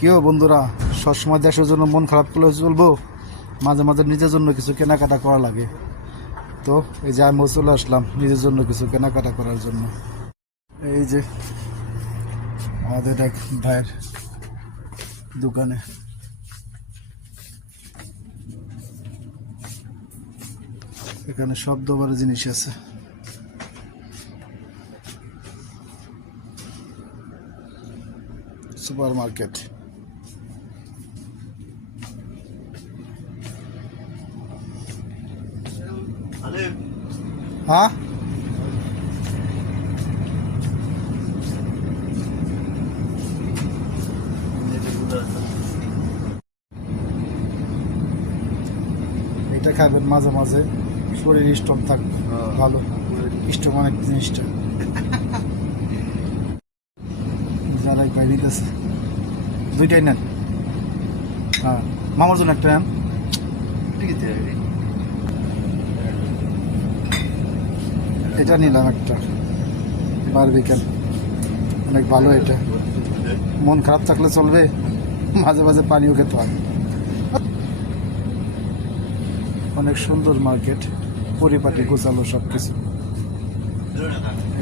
কেউ বন্ধুরা সবসময় দেশের জন্য মন খারাপ করলে চলবো, মাঝে মাঝে নিজের জন্য কিছু কেনাকাটা করা লাগে। তো এই যে আমি চলে আসলাম নিজের জন্য কিছু কেনাকাটা করার জন্য। এই যে আমাদের এক ভাইয়ের দোকানে এখানে সব দোকানের জিনিস আছে। Super market. হ্যাঁ, এটা খাবেন মাঝে মাঝে, শরীর স্ট্রং থাকবে, ভালো স্ট্রং অনেক জিনিসটা। যারা বাইরে দিতেছে দুইটাই নেন। হ্যাঁ, মামার জন্য একটা নেন। এটা নিলাম একটা বারবিকেন, অনেক ভালো এটা। মন খারাপ থাকলে চলবে, মাঝে মাঝে পানিও খেতে হয়। অনেক সুন্দর মার্কেট, পরিপাটি গোছালো সব কিছু।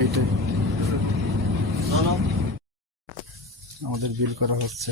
এইটাই আমাদের বিল করা হচ্ছে।